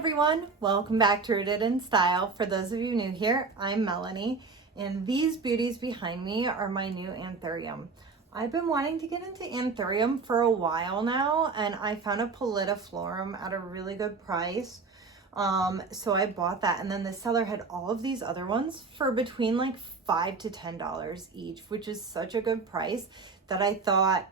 everyone, welcome back to Rooted in Style. For those of you new here, I'm Melanie, and these beauties behind me are my new anthurium. I've been wanting to get into anthurium for a while now, and I found a pallidiflorum at a really good price. So I bought that, and then the seller had all of these other ones for between like $5 to $10 each, which is such a good price that I thought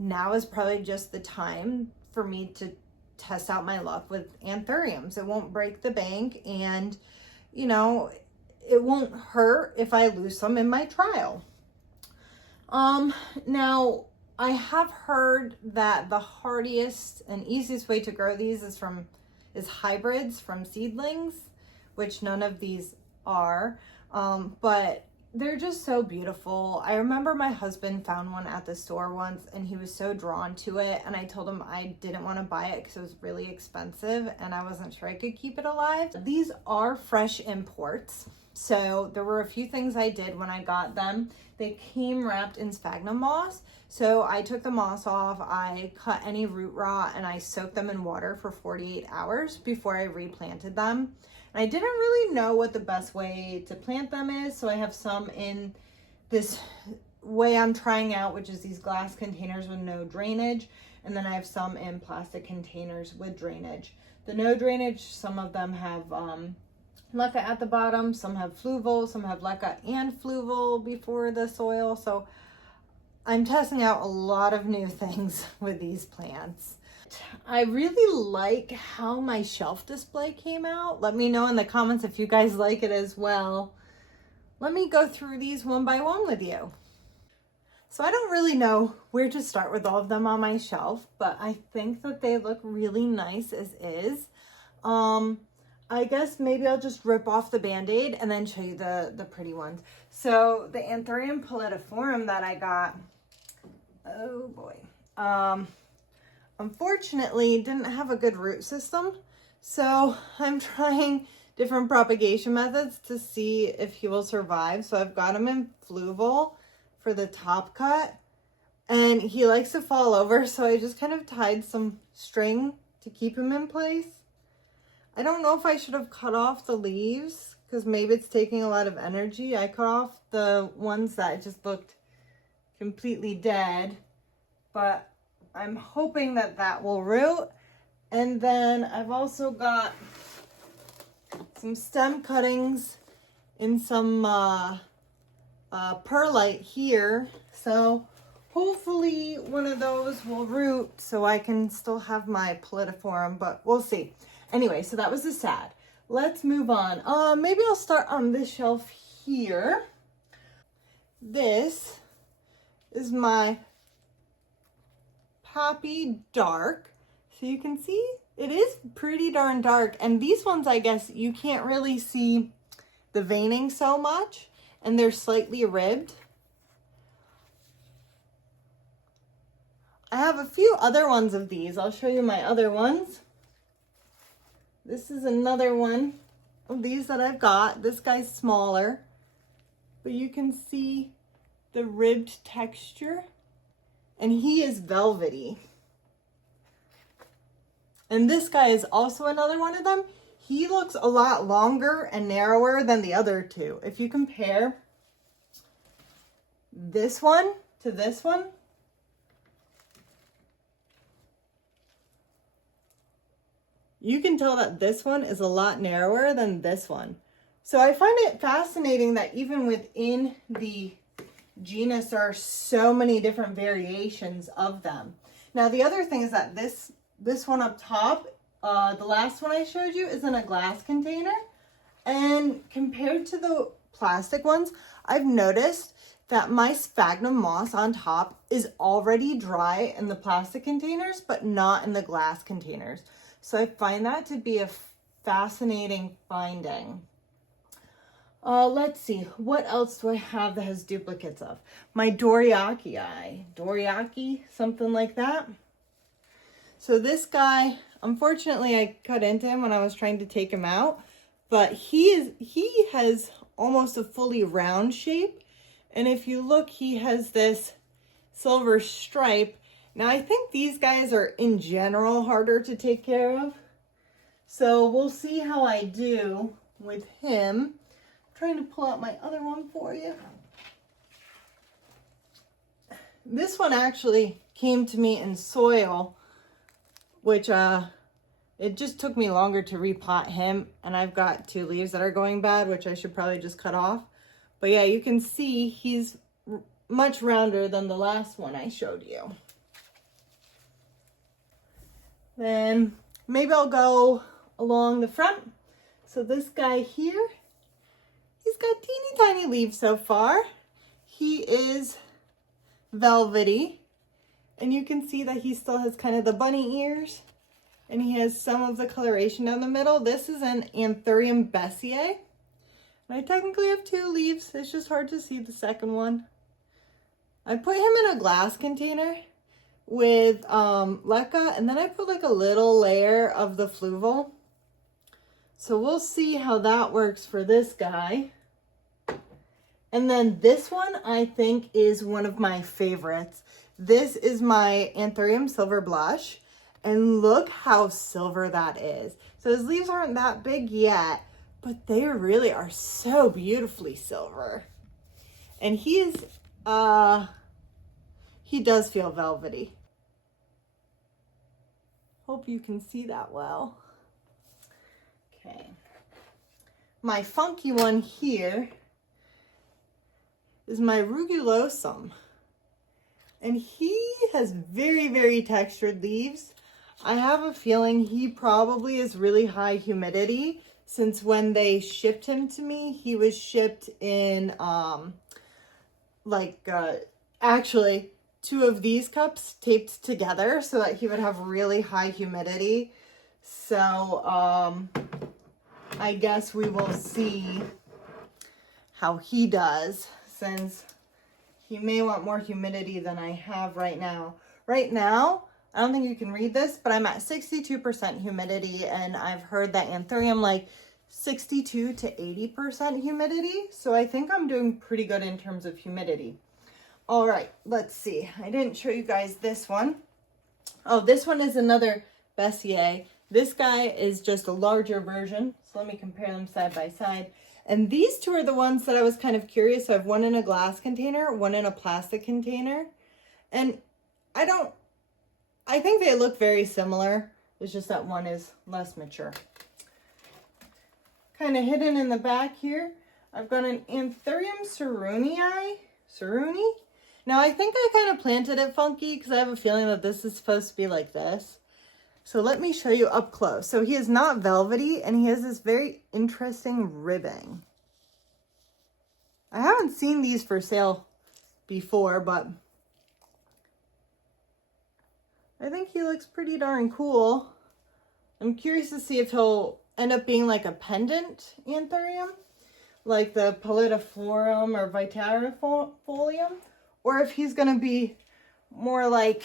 now is probably just the time for me to test out my luck with anthuriums. It won't break the bank, and you know, it won't hurt if I lose some in my trial. Now I have heard that the hardiest and easiest way to grow these is hybrids from seedlings, which none of these are, but they're just so beautiful. I remember my husband found one at the store once and he was so drawn to it, and I told him I didn't want to buy it because it was really expensive and I wasn't sure I could keep it alive. These are fresh imports, so there were a few things I did when I got them. They came wrapped in sphagnum moss, so I took the moss off, I cut any root rot, and I soaked them in water for 48 hours before I replanted them. I didn't really know what the best way to plant them is, so I have some in this way I'm trying out, which is these glass containers with no drainage, and then I have some in plastic containers with drainage. The no drainage, some of them have leca at the bottom, some have fluval, some have leca and fluval before the soil, so I'm testing out a lot of new things with these plants. I really like how my shelf display came out. Let me know in the comments if you guys like it as well. Let me go through these one by one with you. So I don't really know where to start with all of them on my shelf, but I think that they look really nice as is. I guess maybe I'll just rip off the band-aid and then show you the pretty ones. So the Anthurium pallidiflorum that I got, oh boy. Unfortunately, didn't have a good root system, so I'm trying different propagation methods to see if he will survive. So I've got him in fluval for the top cut, and he likes to fall over, so I just kind of tied some string to keep him in place. I don't know if I should have cut off the leaves, because maybe it's taking a lot of energy. I cut off the ones that just looked completely dead, but I'm hoping that that will root. And then I've also got some stem cuttings in some perlite here. So hopefully one of those will root so I can still have my pallidiflorum, but we'll see. Anyway, so that was the sad. Let's move on. Maybe I'll start on this shelf here. This is my Poppy Dark. So you can see it is pretty darn dark, and these ones, I guess you can't really see the veining so much, and they're slightly ribbed. I have a few other ones of these. I'll show you my other ones. This is another one of these that I've got. This guy's smaller, but you can see the ribbed texture. And he is velvety. And this guy is also another one of them. He looks a lot longer and narrower than the other two. If you compare this one to this one, you can tell that this one is a lot narrower than this one. So I find it fascinating that even within the genus there are so many different variations of them. Now the other thing is that this one up top, the last one I showed you, is in a glass container, and compared to the plastic ones, I've noticed that my sphagnum moss on top is already dry in the plastic containers but not in the glass containers. So I find that to be a fascinating finding. Let's see, what else do I have that has duplicates of? My Doriaki, something like that. So this guy, unfortunately, I cut into him when I was trying to take him out, but he has almost a fully round shape. And if you look, he has this silver stripe. Now I think these guys are in general harder to take care of. So we'll see how I do with him. I'm trying to pull out my other one for you. This one actually came to me in soil, which it just took me longer to repot him, and I've got 2 leaves that are going bad, which I should probably just cut off. But yeah, you can see he's much rounder than the last one I showed you. Then maybe I'll go along the front. So this guy here, he's got teeny tiny leaves so far. He is velvety, and you can see that he still has kind of the bunny ears, and he has some of the coloration down the middle. This is an Anthurium Bessier. And I technically have 2 leaves. It's just hard to see the second one. I put him in a glass container with leca, and then I put like a little layer of the fluval. So we'll see how that works for this guy. And then this one I think is one of my favorites. This is my Anthurium Silver Blush, and look how silver that is. So his leaves aren't that big yet, but they really are so beautifully silver. And he is, he does feel velvety. Hope you can see that well. Okay. My funky one here is my rugulosum. And he has very, very textured leaves. I have a feeling he probably is really high humidity, since when they shipped him to me, he was shipped in actually 2 of these cups taped together so that he would have really high humidity. So I guess we will see how he does, since he may want more humidity than I have right now. Right now, I don't think you can read this, but I'm at 62% humidity, and I've heard that Anthurium like 62 to 80% humidity. So I think I'm doing pretty good in terms of humidity. All right, let's see. I didn't show you guys this one. Oh, this one is another Bessier. This guy is just a larger version. So let me compare them side by side. And these 2 are the ones that I was kind of curious. So I have one in a glass container, one in a plastic container. And I think they look very similar. It's just that one is less mature. Kind of hidden in the back here, I've got an Anthurium ceruni. Now I think I kind of planted it funky because I have a feeling that this is supposed to be like this. So let me show you up close. So he is not velvety, and he has this very interesting ribbing. I haven't seen these for sale before, but I think he looks pretty darn cool. I'm curious to see if he'll end up being like a pendant anthurium, like the pallidiflorum or vitarifolium, or if he's going to be more like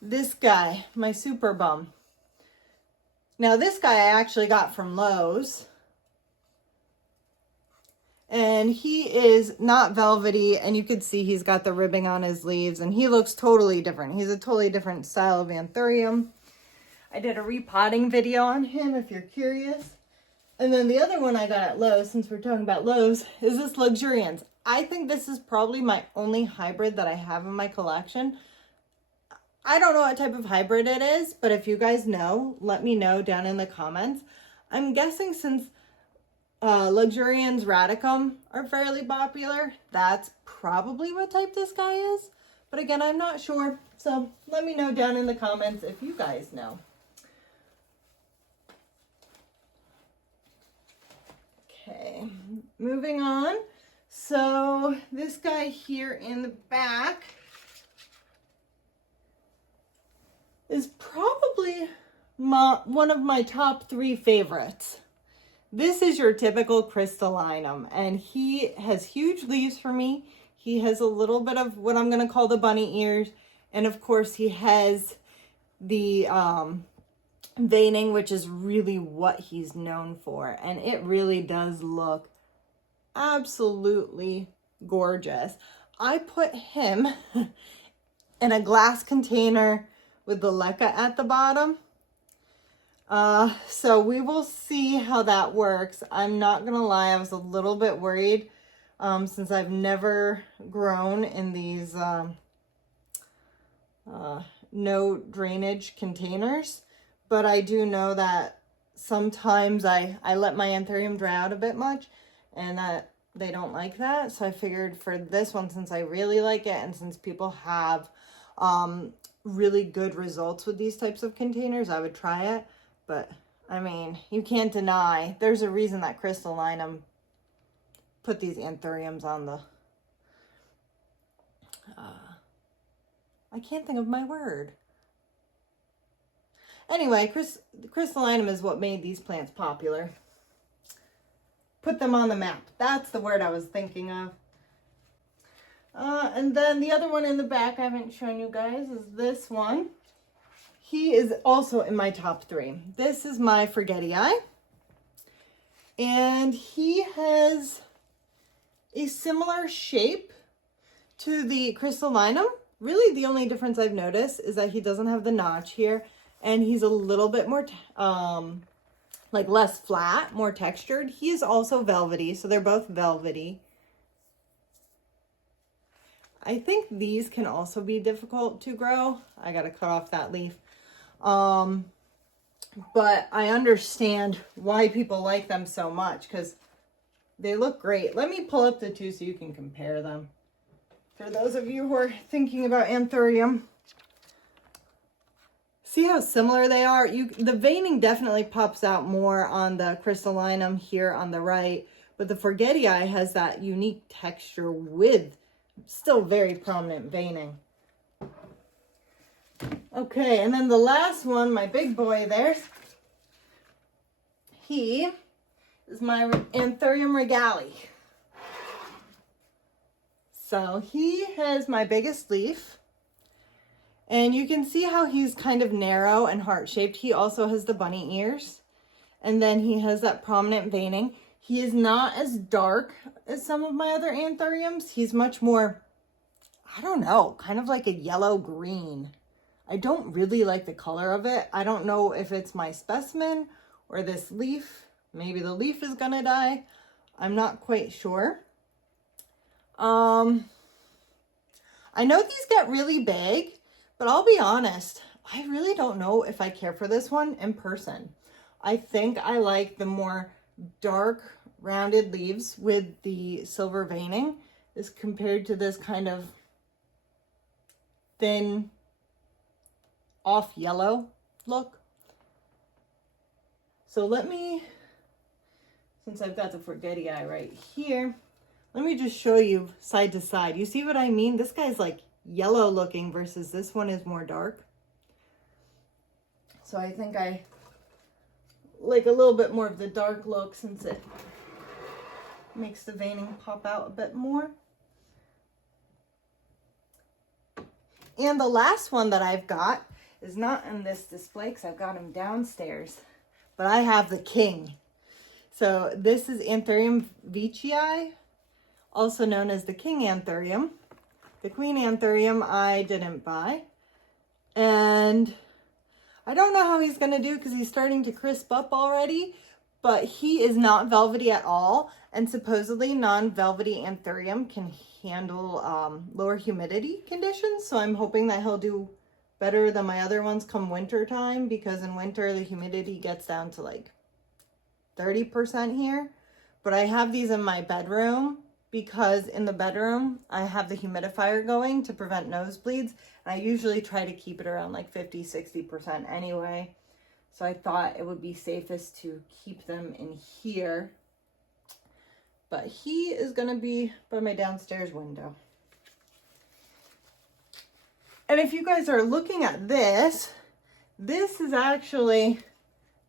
this guy, my super bum. Now this guy I actually got from Lowe's, and he is not velvety, and you can see he's got the ribbing on his leaves, and he looks totally different. He's a totally different style of anthurium. I did a repotting video on him if you're curious. And then the other one I got at Lowe's, since we're talking about Lowe's, is this luxurians. I think this is probably my only hybrid that I have in my collection. I don't know what type of hybrid it is, but if you guys know, let me know down in the comments. I'm guessing since luxurians radicum are fairly popular, that's probably what type this guy is. But again, I'm not sure. So let me know down in the comments if you guys know. Okay, moving on. So this guy here in the back is probably one of my top 3 favorites. This is your typical crystallinum, and he has huge leaves for me. He has a little bit of what I'm going to call the bunny ears, and of course he has the veining, which is really what he's known for, and it really does look absolutely gorgeous. I put him in a glass container with the leca at the bottom. So we will see how that works. I'm not gonna lie, I was a little bit worried since I've never grown in these no drainage containers, but I do know that sometimes I let my anthurium dry out a bit much, and that they don't like that. So I figured for this one, since I really like it, and since people have really good results with these types of containers, I would try it. But I mean, you can't deny there's a reason that crystallinum put these anthuriums on the I can't think of my word. Anyway, crystallinum is what made these plants popular. Put them on the map. That's the word I was thinking of. And then the other one in the back I haven't shown you guys is this one. He is also in my top 3. This is my forgetii. And he has a similar shape to the crystallinum. Really, the only difference I've noticed is that he doesn't have the notch here, and he's a little bit more, like less flat, more textured. He is also velvety, so they're both velvety. I think these can also be difficult to grow. I gotta cut off that leaf. But I understand why people like them so much, because they look great. Let me pull up the two so you can compare them. For those of you who are thinking about anthurium, see how similar they are? The veining definitely pops out more on the crystallinum here on the right, but the forgetii has that unique texture with still very prominent veining. Okay, and then the last one, my big boy there, he is my Anthurium regali. So he has my biggest leaf, and you can see how he's kind of narrow and heart-shaped. He also has the bunny ears, and then he has that prominent veining. He is not as dark as some of my other anthuriums. He's much more, I don't know, kind of like a yellow-green. I don't really like the color of it. I don't know if it's my specimen or this leaf. Maybe the leaf is gonna die. I'm not quite sure. I know these get really big, but I'll be honest, I really don't know if I care for this one in person. I think I like the more dark rounded leaves with the silver veining as compared to this kind of thin off yellow look. So let me, since I've got the forgetii right here, let me just show you side to side. You see what I mean? This guy's like yellow looking versus this one is more dark. So I think I like a little bit more of the dark look since it makes the veining pop out a bit more. And the last one that I've got is not in this display because I've got him downstairs, but I have the king. So this is Anthurium veitchii, also known as the king anthurium. The queen anthurium I didn't buy, and I don't know how he's gonna do because he's starting to crisp up already, but he is not velvety at all, and supposedly non-velvety anthurium can handle lower humidity conditions, so I'm hoping that he'll do better than my other ones come winter time, because in winter the humidity gets down to like 30% here. But I have these in my bedroom because in the bedroom I have the humidifier going to prevent nosebleeds, and I usually try to keep it around like 50-60% anyway. So I thought it would be safest to keep them in here. But he is gonna be by my downstairs window. And if you guys are looking at this, this is actually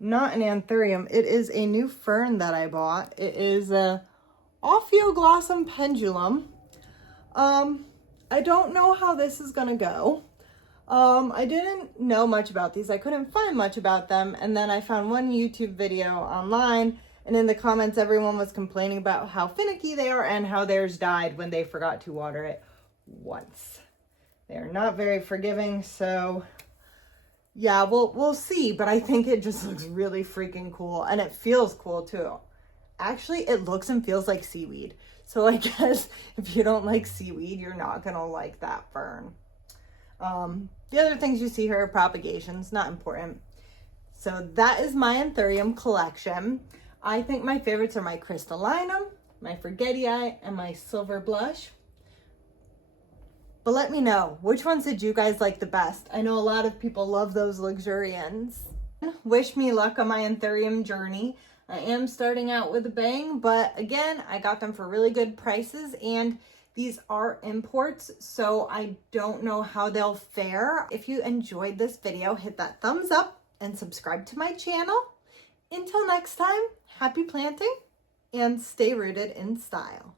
not an anthurium. It is a new fern that I bought. It is a Ophioglossum pendulum. I don't know how this is gonna go. I didn't know much about these. I couldn't find much about them. And then I found one YouTube video online, and in the comments, everyone was complaining about how finicky they are and how theirs died when they forgot to water it once. They're not very forgiving, so Yeah, we'll see, but I think it just looks really freaking cool, and it feels cool too. Actually, it looks and feels like seaweed. So I guess if you don't like seaweed, you're not gonna like that fern. The other things you see here are propagations, not important. So that is my anthurium collection. I think my favorites are my crystallinum, my forgetii, and my silver blush. But let me know, which ones did you guys like the best? I know a lot of people love those luxurians. Wish me luck on my anthurium journey. I am starting out with a bang, but again, I got them for really good prices, and these are imports, so I don't know how they'll fare. If you enjoyed this video, hit that thumbs up and subscribe to my channel. Until next time, happy planting and stay rooted in style.